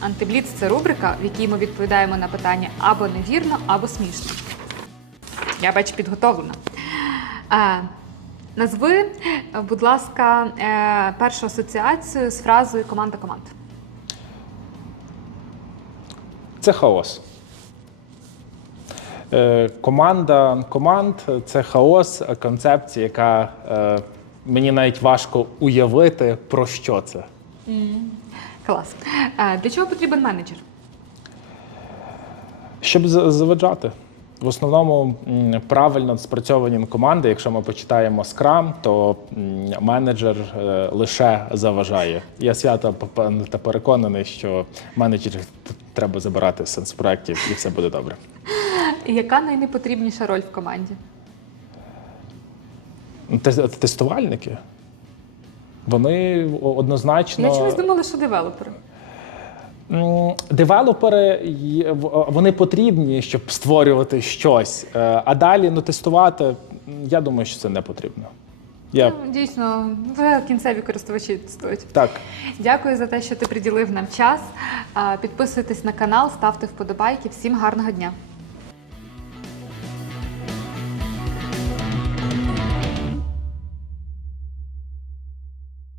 Антибліц це рубрика, в якій ми відповідаємо на питання або невірно, або смішно. Я бачу підготовлена. Е, назви, будь ласка, е, першу асоціацію з фразою команда команд. Це хаос. Е, Команда команд це хаос, концепція, яка е, мені навіть важко уявити, про що це. Клас. Е, Для чого потрібен менеджер? Щоб заведжати. В основному правильно спрацьовані команди, якщо ми почитаємо Scrum, то менеджер е, лише заважає. Я свято та переконаний, що менеджерів треба забирати з сенс-проєктів і все буде добре. Яка найнепотрібніша роль в команді? Тестувальники. Вони однозначно. Я чомусь думала, що девелопери. Девелопери вони потрібні, щоб створювати щось. Е, А далі ну, тестувати, я думаю, що це не потрібно. Я Ну, дійсно, вже кінцеві користувачі тестують. так. Дякую за те, що ти приділив нам час. Підписуйтесь на канал, ставте вподобайки. Всім гарного дня.